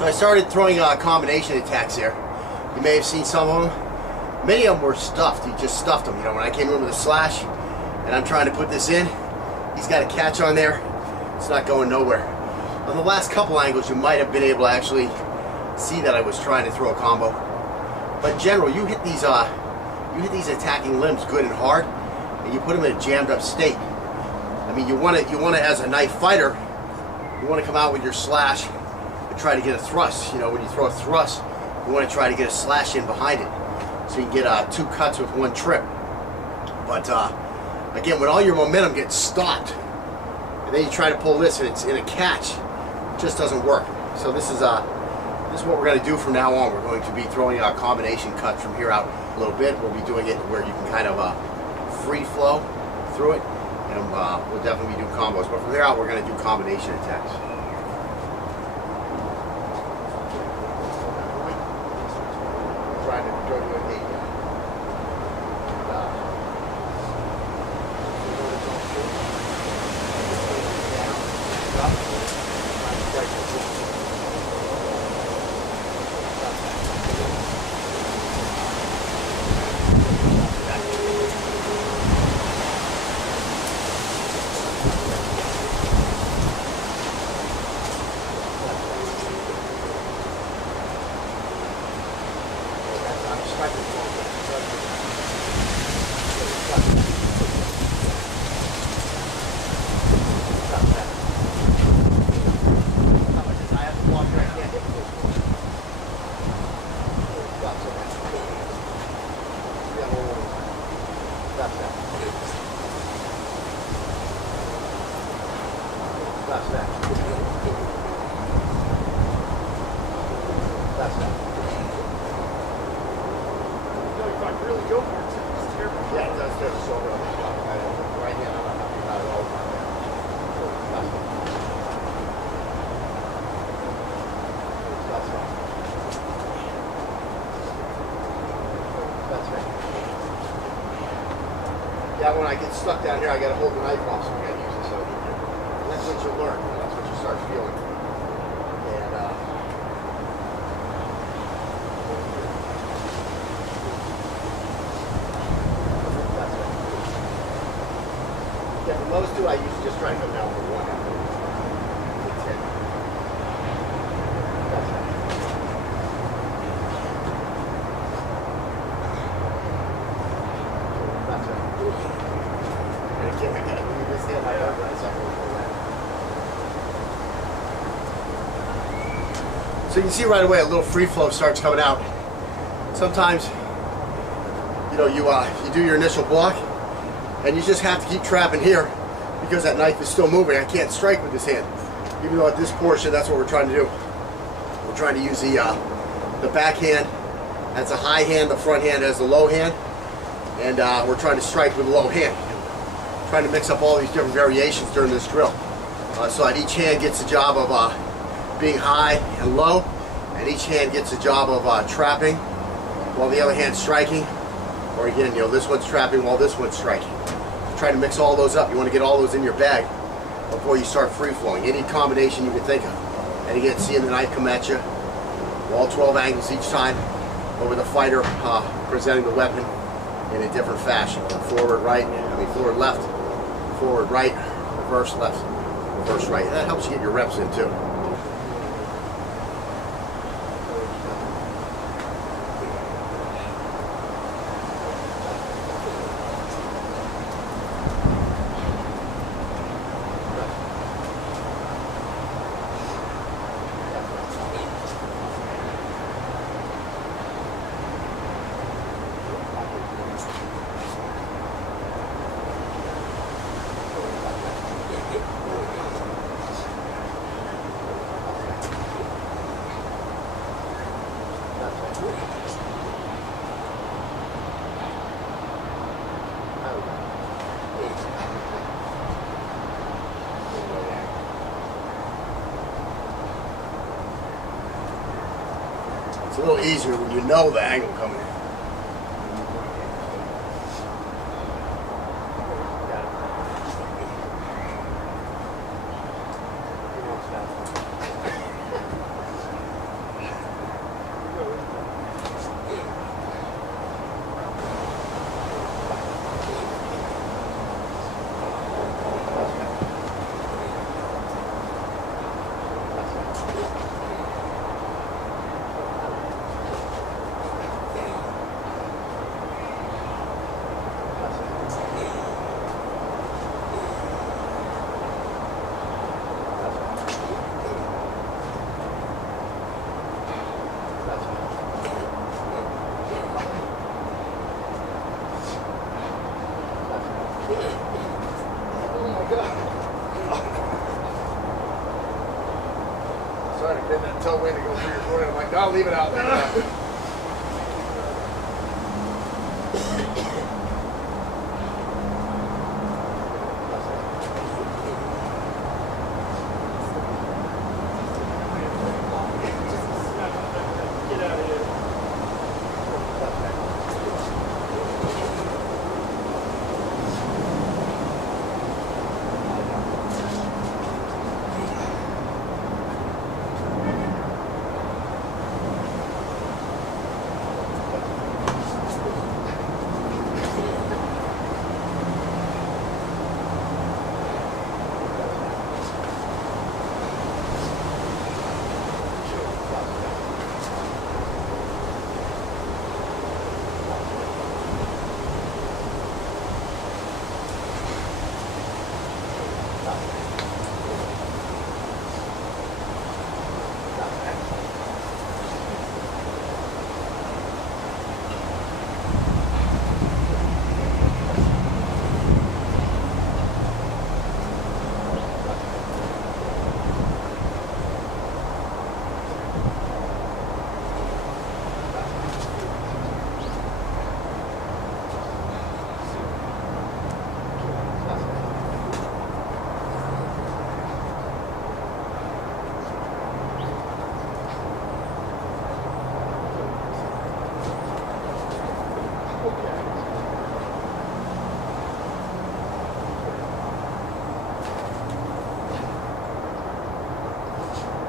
So I started throwing combination attacks here. You may have seen some of them. Many of them were stuffed. He just stuffed them. You know, when I came in with a slash and I'm trying to put this in, he's got a catch on there. It's not going nowhere. On the last couple angles, you might have been able to actually see that I was trying to throw a combo. But in general, you hit these attacking limbs good and hard, and you put them in a jammed up state. I mean, you want to as a knife fighter, you want to come out with your slash and try to get a thrust. You know, when you throw a thrust, you want to try to get a slash in behind it, so you can get 2 cuts with 1 trip. But again, when all your momentum gets stopped, and then you try to pull this and it's in a catch, it just doesn't work. So this is what we're going to do from now on. We're going to be throwing combination cuts from here out a little bit. We'll be doing it where you can kind of free flow through it, and we'll definitely be doing combos. But from there out, we're going to do combination attacks. Trying to go to a knee. Yeah, when I get stuck down here, I got to hold the knife off, so I got to use this over here. And that's what you learn. That's what you start feeling. And that's it. Yeah, from those two, I usually just try to come down for 1 after the 10. That's it. So you can see right away a little free flow starts coming out. Sometimes, you know, you do your initial block, and you just have to keep trapping here because that knife is still moving. I can't strike with this hand, even though at this portion that's what we're trying to do. We're trying to use the backhand as a high hand, the front hand as the low hand, and we're trying to strike with the low hand. Trying to mix up all these different variations during this drill. So that each hand gets the job of being high and low, and each hand gets the job of trapping while the other hand's striking. Or again, you know, this one's trapping while this one's striking. Try to mix all those up. You want to get all those in your bag before you start free flowing. Any combination you can think of. And again, seeing the knife come at you, all 12 angles each time, or with a fighter presenting the weapon in a different fashion. Forward right, forward left, forward right, reverse left, reverse right. That helps you get your reps in too. a little easier when you know the angle coming in. Sorry to bend that toe in to go through your groin. I'm like, no, leave it out. Leave it out.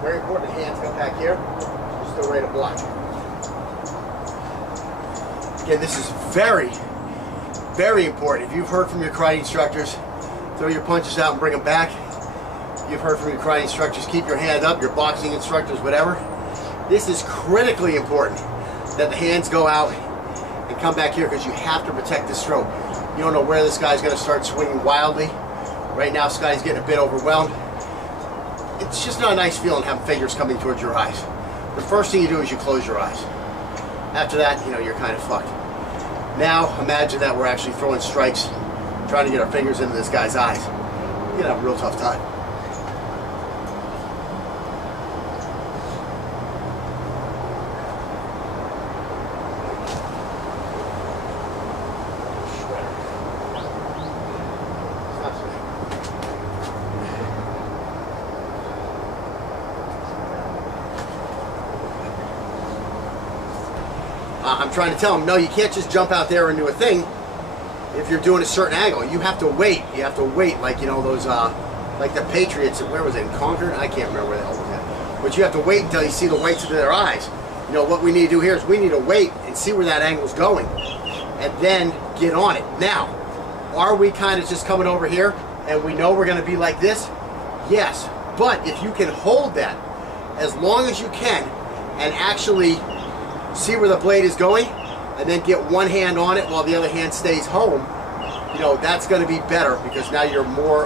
Very important, the hands come back here. You're still ready to block. Again, this is very, very important. If you've heard from your karate instructors, throw your punches out and bring them back. You've heard from your karate instructors, keep your hand up, your boxing instructors, whatever. This is critically important that the hands go out and come back here because you have to protect this throat. You don't know where this guy's going to start swinging wildly. Right now, Scotty's getting a bit overwhelmed. It's just not a nice feeling having fingers coming towards your eyes. The first thing you do is you close your eyes. After that, you know, you're kind of fucked. Now, imagine that we're actually throwing strikes, trying to get our fingers into this guy's eyes. You're gonna have a real tough time. I'm trying to tell him, no, you can't just jump out there and do a thing if you're doing a certain angle. You have to wait. You have to wait, like, you know, those, like the Patriots, where was it, in Concord? I can't remember where the hell was that. But you have to wait until you see the whites of their eyes. You know, what we need to do here is we need to wait and see where that angle's going and then get on it. Now, are we kind of just coming over here and we know we're going to be like this? Yes. But if you can hold that as long as you can and actually see where the blade is going and then get one hand on it while the other hand stays home, you know, that's going to be better because now you're more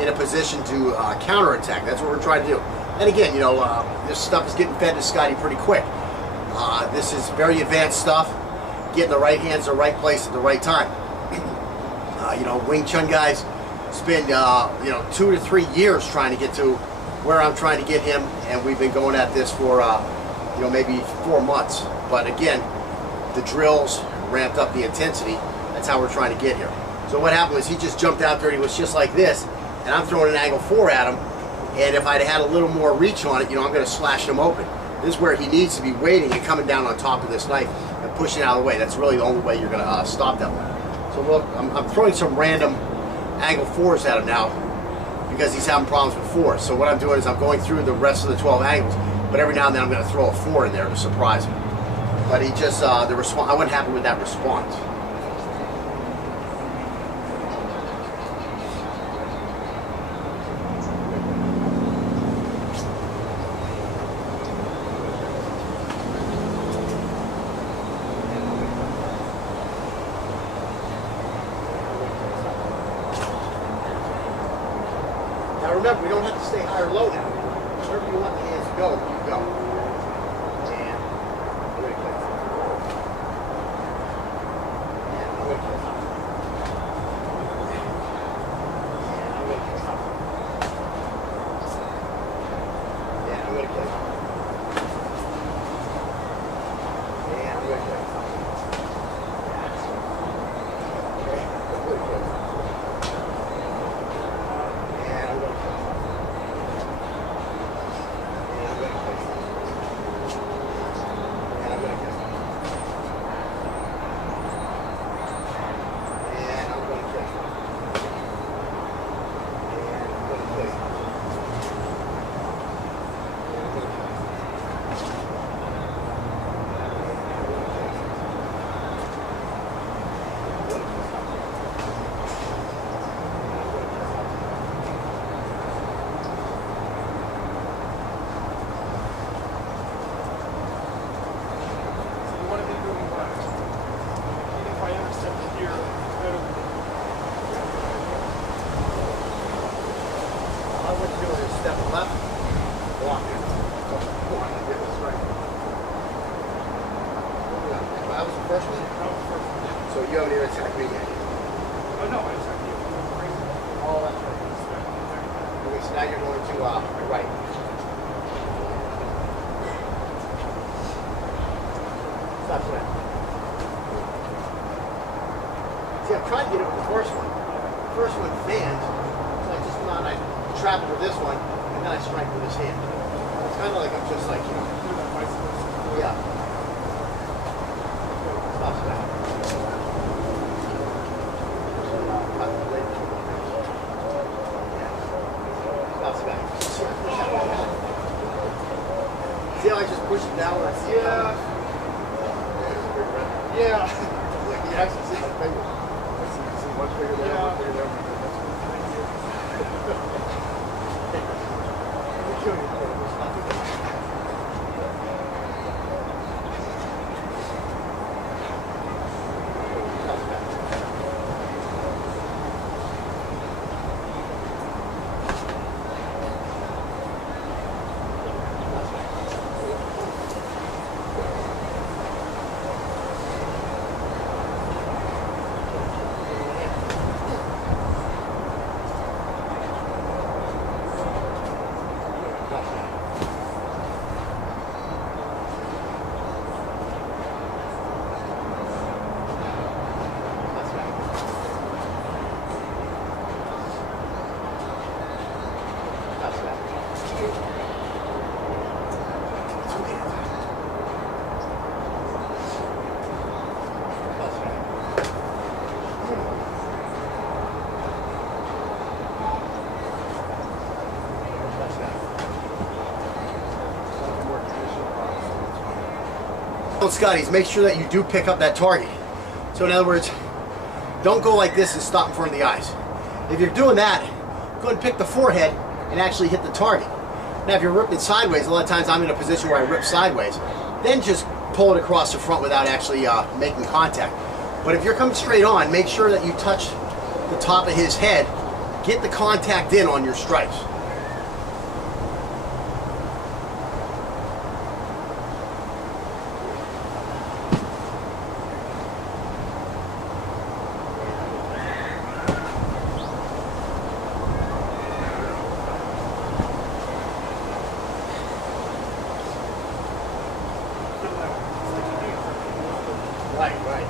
in a position to counterattack. That's what we're trying to do. And again, you know, this stuff is getting fed to Scotty pretty quick. This is very advanced stuff. Getting the right hands in the right place at the right time. You know, Wing Chun guys spend, you know, 2 to 3 years trying to get to where I'm trying to get him, and we've been going at this for you know, maybe 4 months. But again, the drills ramped up the intensity. That's how we're trying to get here. So what happened was he just jumped out there and he was just like this, and I'm throwing an angle 4 at him, and if I'd had a little more reach on it, you know, I'm going to slash him open. This is where he needs to be waiting and coming down on top of this knife and pushing it out of the way. That's really the only way you're going to stop that one. So look, I'm throwing some random angle 4s at him now because he's having problems with 4s. So what I'm doing is I'm going through the rest of the 12 angles, but every now and then I'm going to throw a 4 in there to surprise him. But he just, I wasn't happy with that response. Now remember, we don't have to stay high or low now. Wherever you want the hands to go, you go. And I'm going to click. And I'm going to click. And I'm going to click. And I'm going to click. And I'm going to click. Step left, walk in. Come on, get this right. That was the first one? That was the first one. So you haven't even attacked me yet? Oh no, I attacked you. Oh, that's right. Okay, so now you're going to right. Stop sweating. See, I'm trying to get it with the first one. The first one fanned, so I just come out and I trap it with this one, and then I strike with this hand. It's kind of like I'm just like, you know. Yeah. Stop that. Stop that. See how I just push it down when I see it? Yeah. Like you actually see my finger. It's much bigger than ever. Scotty's, make sure that you do pick up that target. So in other words, don't go like this and stop in front of the eyes. If you're doing that, go ahead and pick the forehead and actually hit the target. Now if you're ripping sideways, a lot of times I'm in a position where I rip sideways, then just pull it across the front without actually making contact. But if you're coming straight on, make sure that you touch the top of his head, get the contact in on your strikes. Right.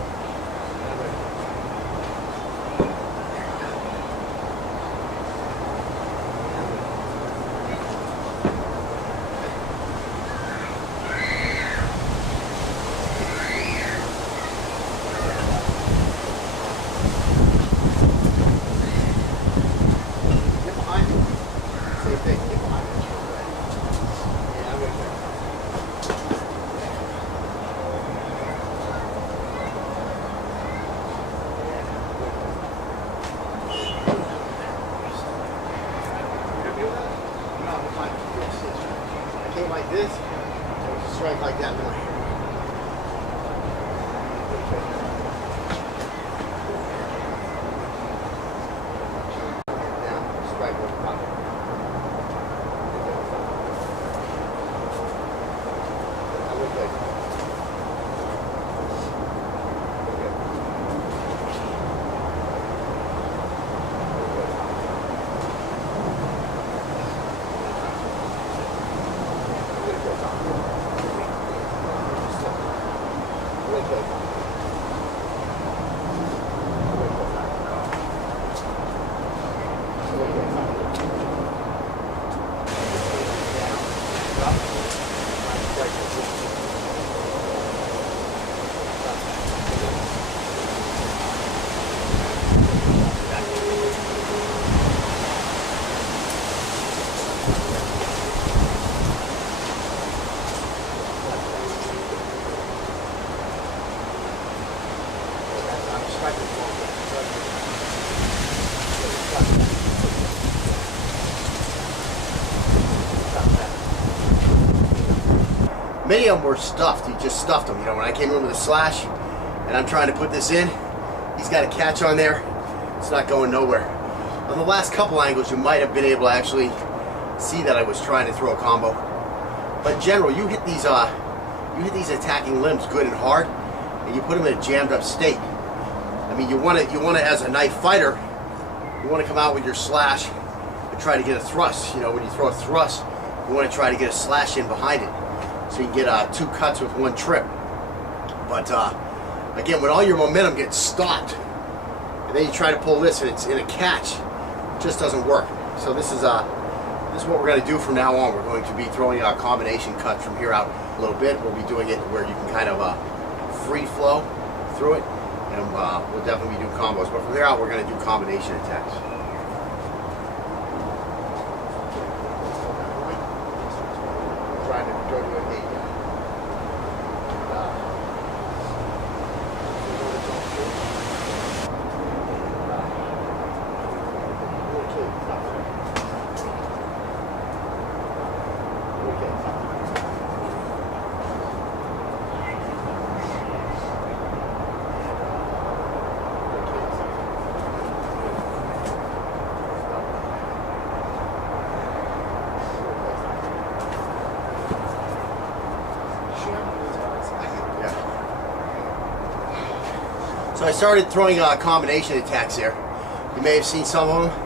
like this, or just strike like that more. Now, strike over top. Now look like many of them were stuffed. He just stuffed them. You know, when I came in with a slash and I'm trying to put this in, he's got a catch on there. It's not going nowhere. On the last couple angles, you might have been able to actually see that I was trying to throw a combo. But in general, you hit these attacking limbs good and hard, and you put them in a jammed up state. I mean, you want to as a knife fighter, you want to come out with your slash and try to get a thrust. You know, when you throw a thrust, you want to try to get a slash in behind it, so you can get two cuts with one trip. But again, when all your momentum gets stopped, and then you try to pull this and it's in a catch, it just doesn't work. So this is what we're going to do from now on. We're going to be throwing a combination cut from here out a little bit. We'll be doing it where you can kind of free flow through it, and we'll definitely be doing combos. But from there out, we're going to do combination attacks. Trying to go to an 8. So I started throwing combination attacks here. You may have seen some of them.